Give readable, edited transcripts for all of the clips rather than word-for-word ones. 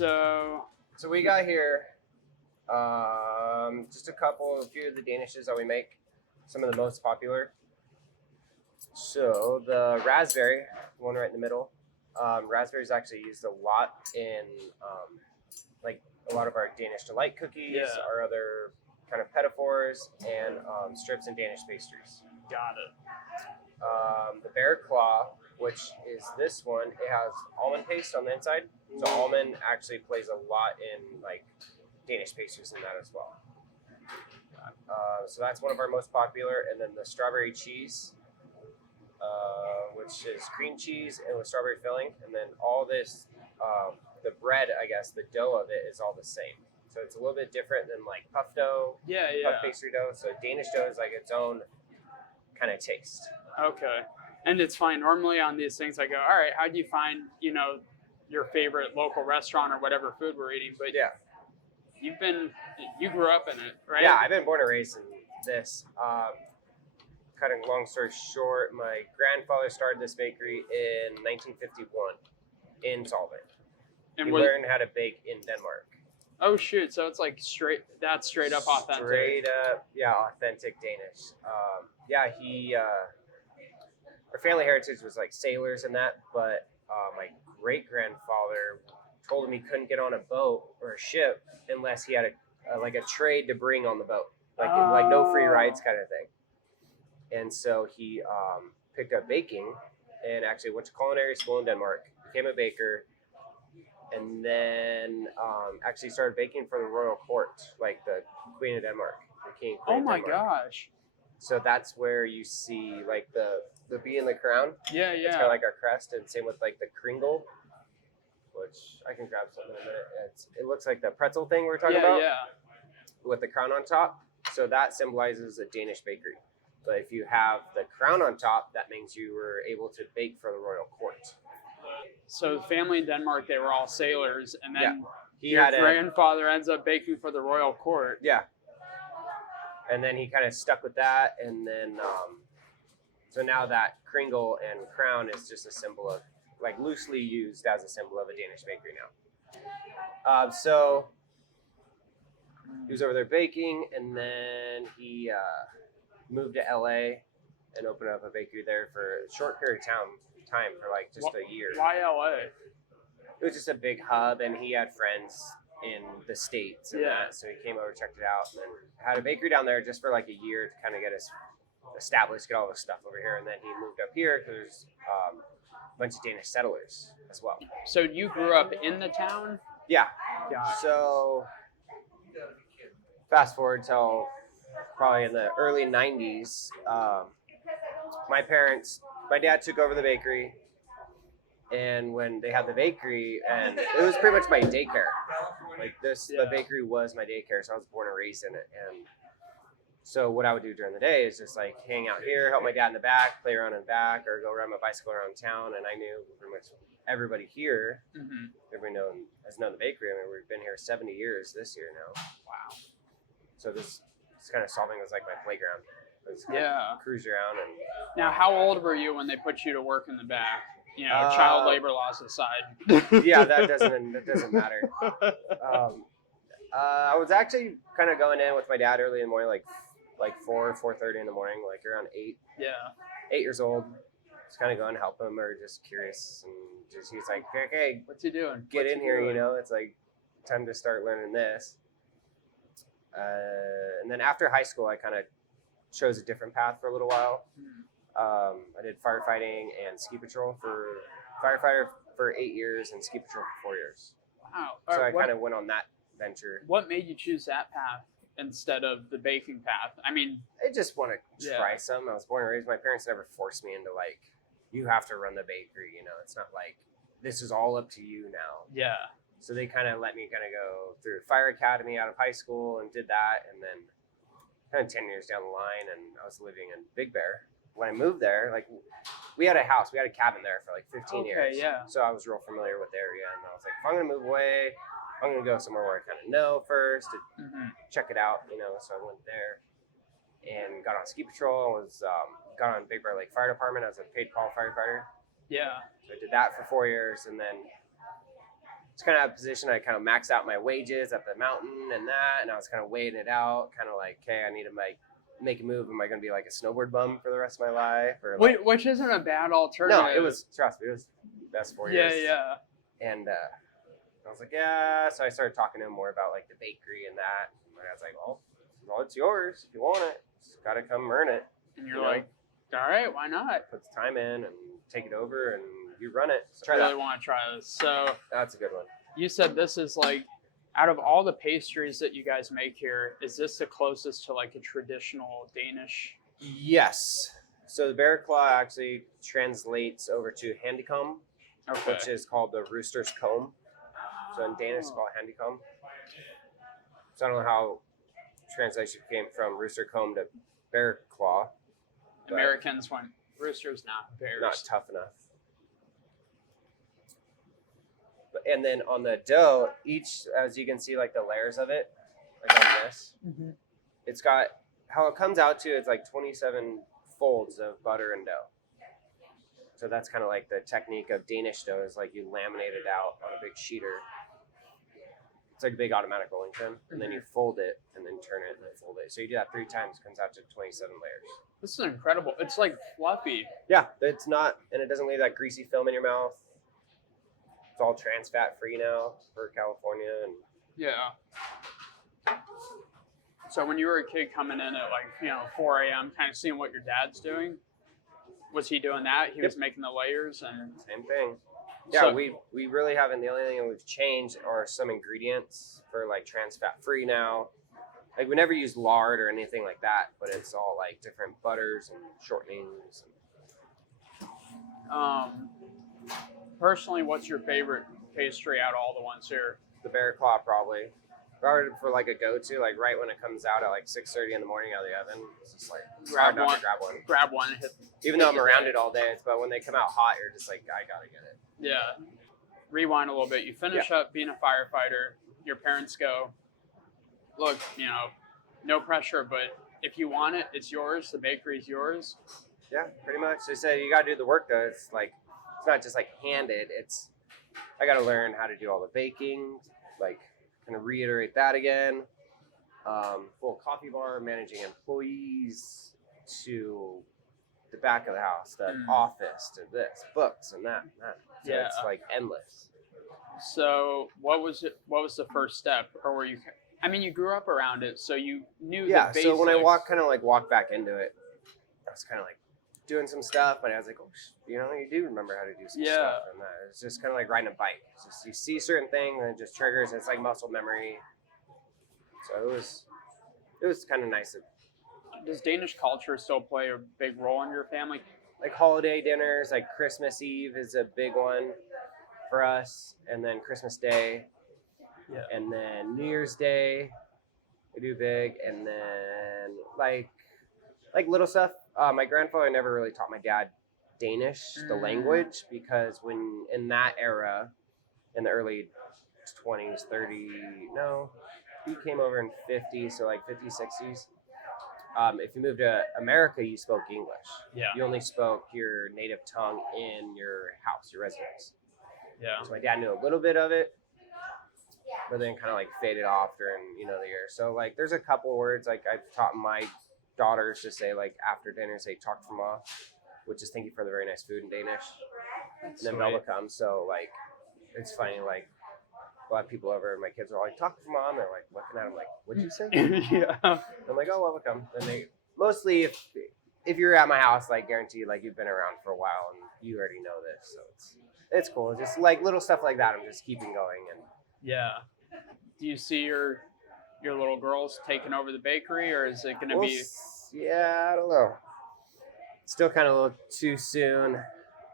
So we got here just a few of the Danishes that we make, some of the most popular. So the raspberry, the one right in the middle, raspberry is actually used a lot in like a lot of our Danish delight cookies, our other kind of pedophores, and strips and Danish pastries. got it. The bear claw, which is this one, it has almond paste on the inside. So almond actually plays a lot in like Danish pastries in that as well. So that's one of our most popular. And then the strawberry cheese, which is cream cheese and with strawberry filling. And then all this, the bread, I guess, the dough of it is all the same. So it's a little bit different than like puff dough, puff pastry dough. So Danish dough is like its own kind of taste. Okay. And it's fine. Normally on these things, I go, all right, how do you find, your favorite local restaurant or whatever food we're eating? But you grew up in it, right? Yeah, I've been born and raised in this. Cutting long story short, my grandfather started this bakery in 1951 in Solvang. And he learned how to bake in Denmark. Oh shoot! So it's like straight up authentic. Straight up, yeah, authentic Danish. Our family heritage was like sailors and that, but my great grandfather told him he couldn't get on a boat or a ship unless he had a trade to bring on the boat, like no free rides kind of thing. And so he picked up baking and actually went to culinary school in Denmark, became a baker, and then actually started baking for the royal court, like the Queen of Denmark, the King and Queen of Denmark. Gosh. So that's where you see like the bee in the crown. Yeah. It's kind of like our crest, and same with like the kringle, which I can grab something in a minute. It looks like the pretzel thing we're talking about. Yeah. With the crown on top. So that symbolizes a Danish bakery. But if you have the crown on top, that means you were able to bake for the royal court. So the family in Denmark, they were all sailors, and then your grandfather ends up baking for the royal court. Yeah. And then he kind of stuck with that, and then so now that kringle and crown is just a symbol of, like, loosely used as a symbol of a Danish bakery now. So he was over there baking, and then he moved to LA and opened up a bakery there for a short period of time for like just a year. Why LA? It was just a big hub, and he had friends in the States and that, so he came over, checked it out, and then had a bakery down there just for like a year to kind of get us established, get all this stuff over here, and then he moved up here because there's a bunch of Danish settlers as well. So you grew up in the town? Yeah. So fast forward till probably in the early 90s, my dad took over the bakery, and when they had the bakery, and it was pretty much my daycare. Like the bakery was my daycare, so I was born and raised in it. And so what I would do during the day is just like hang out here, help my dad in the back, play around in the back, or go ride my bicycle around town. And I knew pretty much everybody here. Everybody has known the bakery. I mean, we've been here 70 years this year now. Wow. So this kind of Solvang was like my playground. Cruise around. And now, how old were you when they put you to work in the back? Child labor laws aside. Yeah, that doesn't matter. I was actually kind of going in with my dad early in the morning, like 4:30 in the morning, like around 8. Yeah. 8 years old. Just kind of going to help him, or just curious, and just he's like, "Okay, what's he doing? Get in here, It's like time to start learning this." And then after high school, I kind of chose a different path for a little while. I did firefighting and ski patrol firefighter for 8 years and ski patrol for 4 years. Wow. So I kind of went on that venture. What made you choose that path instead of the baking path? I mean, I just want to try some. I was born and raised. My parents never forced me into like, you have to run the bakery. It's not like this is all up to you now. Yeah. So they kind of let me kind of go through fire academy out of high school and did that. And then kind of 10 years down the line, and I was living in Big Bear. When I moved there, like we had a cabin there for like 15 years. Yeah. So I was real familiar with the area, and I was like, if I'm gonna move away, I'm gonna go somewhere where I kind of know first to check it out, So I went there and got on ski patrol. Got on Big Bear Lake Fire Department as a paid call firefighter. Yeah. So I did that for 4 years, and then it's kind of a position I kind of maxed out my wages at the mountain and that, and I was kind of weighing it out, kind of like, okay, I need to make a move. Am I going to be like a snowboard bum for the rest of my life? Or like, Which isn't a bad alternative. no, it was, trust me, it was the best 4 years. Yeah. And I was like, yeah. So I started talking to him more about like the bakery and that. And my dad's like, well, it's yours if you want it. Just got to come earn it. And you're like, all right, why not? Put the time in and take it over and you run it. So I really want to try this. So that's a good one. You said this is like, out of all the pastries that you guys make here, is this the closest to like a traditional Danish? Yes. So the bear claw actually translates over to handycomb, Okay. which is called the rooster's comb. So in Danish, it's called handycomb. So I don't know how translation came from rooster comb to bear claw. Americans went, roosters, not bears. Not tough enough. And then on the dough, each, as you can see, like the layers of it, like on this, it's got, how it comes out to, it's like 27 folds of butter and dough. So that's kind of like the technique of Danish dough, is like you laminate it out on a big sheeter. It's like a big automatic rolling pin, and then you fold it and then turn it and then fold it. So you do that 3 times, it comes out to 27 layers. This is incredible. It's like fluffy. Yeah, it's not, and it doesn't leave that greasy film in your mouth. It's all trans fat free now for California. And yeah. So when you were a kid coming in at like, 4 a.m., kind of seeing what your dad's doing, was he doing that? He was making the layers and same thing. Yeah, so, we really haven't. The only thing that we've changed are some ingredients for like trans fat free now. Like we never use lard or anything like that, but it's all like different butters and shortenings. Personally, what's your favorite pastry out of all the ones here? The bear claw, probably. Or for like a go-to, like right when it comes out at like 6:30 in the morning out of the oven, it's just like grab one. Grab one. Even though I'm around it all day, but when they come out hot, you're just like, I gotta get it. Yeah. Rewind a little bit. You finish up being a firefighter. Your parents go, look, no pressure, but if you want it, it's yours. The bakery's yours. Yeah, pretty much. They say you gotta do the work though. It's like, it's not just like handed. It's, I got to learn how to do all the baking, like kind of reiterate that again. Full coffee bar, managing employees, to the back of the house, the office, to this, books and that. So it's like endless. So what was the first step? Or were you, you grew up around it, so you knew the basics. So when I walked back into it, I was kind of like doing some stuff, but I was like, oh, you do remember how to do some stuff. And that. It's just kind of like riding a bike. It's just, you see certain things and it just triggers. It's like muscle memory. So it was kind of nice. Does Danish culture still play a big role in your family? Like holiday dinners, like Christmas Eve is a big one for us, and then Christmas Day, and then New Year's Day, we do big, and then like little stuff. My grandfather never really taught my dad Danish, the language, because when in that era, in the early 20s, he came over in 50s, so like 50s, 60s. If you moved to America, you spoke English. Yeah. You only spoke your native tongue in your house, your residence. Yeah. So my dad knew a little bit of it, but then kind of like faded off during, the year. So like there's a couple words like I've taught my daughters to say, like after dinner, say "tak for ma," which is thank you for the very nice food in Danish. That's and then Velva comes. So like it's funny, like a lot of people over and my kids are like, "Tak for ma," and they're like looking at them like, "What'd you say?" Yeah. I'm like, "Oh, welcome." And they mostly if you're at my house, like guaranteed, like you've been around for a while and you already know this, so it's cool. Just like little stuff like that, I'm just keeping going. And do you see your little girls taking over the bakery, or is it going to be? Yeah, I don't know. Still kind of a little too soon.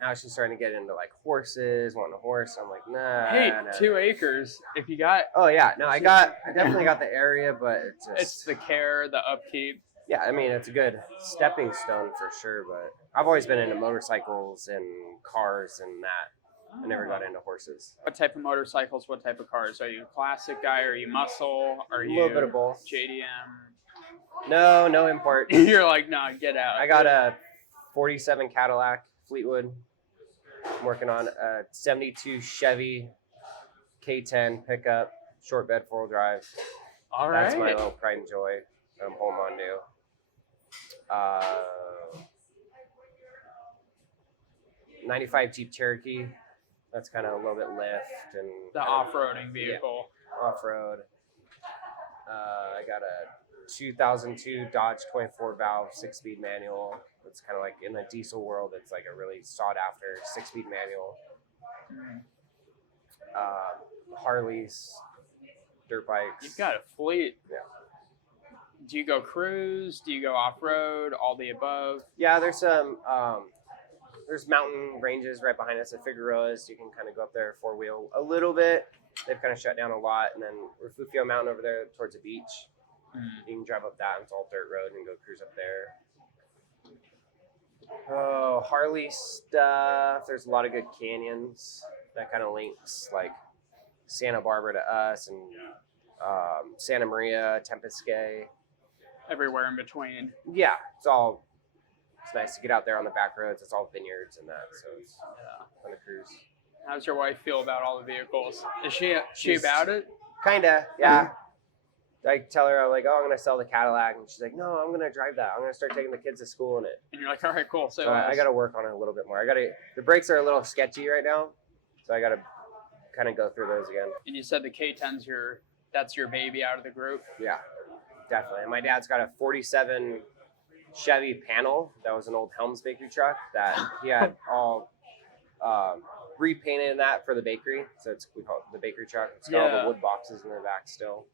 Now she's starting to get into like horses, wanting a horse. I'm like, nah. Hey, 2 acres. If you got. Oh yeah, no, I definitely got the area, but it's the care, the upkeep. Yeah, it's a good stepping stone for sure. But I've always been into motorcycles and cars and that. I never got into horses. What type of motorcycles? What type of cars? Are you a classic guy? Are you muscle? Are you a little bit of both? JDM? No import. You're like, nah, get out. I got a 47 Cadillac Fleetwood. I'm working on a 72 Chevy K10 pickup, short bed, 4-wheel drive. All That's my right. little pride and joy that I'm holding on to. 95 Jeep Cherokee. That's kind of a little bit lift and The off-roading vehicle. off-road. I got a 2002 Dodge 24 valve 6-speed manual. It's kind of like in the diesel world. It's like a really sought after 6-speed manual. Harleys, dirt bikes. You've got a fleet. Yeah. Do you go cruise? Do you go off-road? All the above? Yeah, there's some there's mountain ranges right behind us at Figueroa's. You can kind of go up there 4-wheel a little bit. They've kind of shut down a lot, and then Refugio Mountain over there towards the beach. You can drive up that. It's all dirt road and go cruise up there. Oh, Harley stuff. There's a lot of good canyons that kind of links like Santa Barbara to us and Santa Maria, Tempeske. Everywhere in between. Yeah, it's nice to get out there on the back roads. It's all vineyards and that, so it's on a cruise. How's your wife feel about all the vehicles? Is she She's- about it? Kinda, yeah. I tell her, I'm like, oh, I'm gonna sell the Cadillac, and she's like, no, I'm gonna drive that. I'm gonna start taking the kids to school in it. And you're like, all right, cool. So So I got to work on it a little bit more. The brakes are a little sketchy right now, so I got to kind of go through those again. And you said the K10's that's your baby out of the group. Yeah, definitely. And my dad's got a 47 Chevy Panel. That was an old Helms Bakery truck that he had all repainted in that for the bakery. So we call it the bakery truck. It's got all the wood boxes in the back still.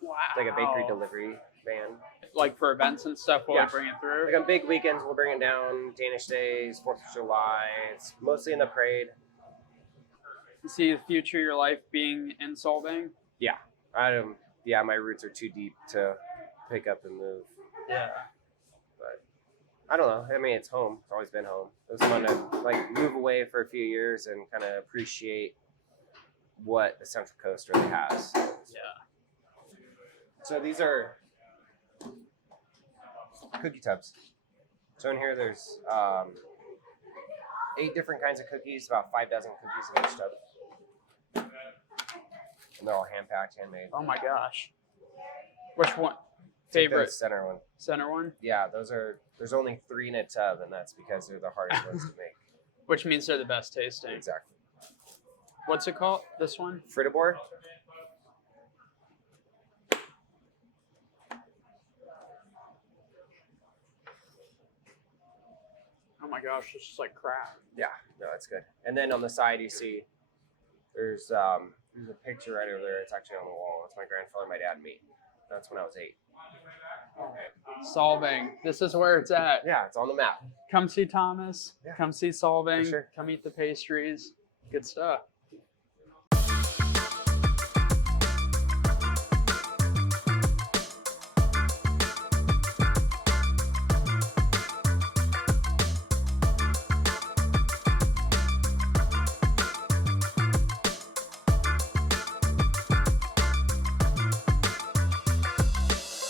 Wow. It's like a bakery delivery van. Like for events and stuff, will Yeah. we bring it through? Like on big weekends, we'll bring it down. Danish Days, 4th of July. It's mostly in the parade. You see the future of your life being in Solvang? Yeah, my roots are too deep to pick up and move. Yeah. But I don't know. I mean, it's home. It's always been home. It was fun to like move away for a few years and kind of appreciate what the Central Coast really has. Yeah. So these are cookie tubs. So in here, there's 8 different kinds of cookies, about 5 dozen cookies in each tub. And they're all hand packed, handmade. Oh my gosh. Which one? Take the Favorite center one. center one? Yeah, there's only 3 in a tub, and that's because they're the hardest ones to make. Which means they're the best tasting. Exactly. What's it called? This one? Frittibor. Oh my gosh, it's just like crap. Yeah, no, it's good. And then on the side, you see there's a picture right over there. It's actually on the wall. It's my grandfather, my dad, and me. That's when I was 8. Solvang. This is where it's at. Yeah, it's on the map. Come see Thomas. Yeah. Come see Solvang. For sure. Come eat the pastries. Good stuff.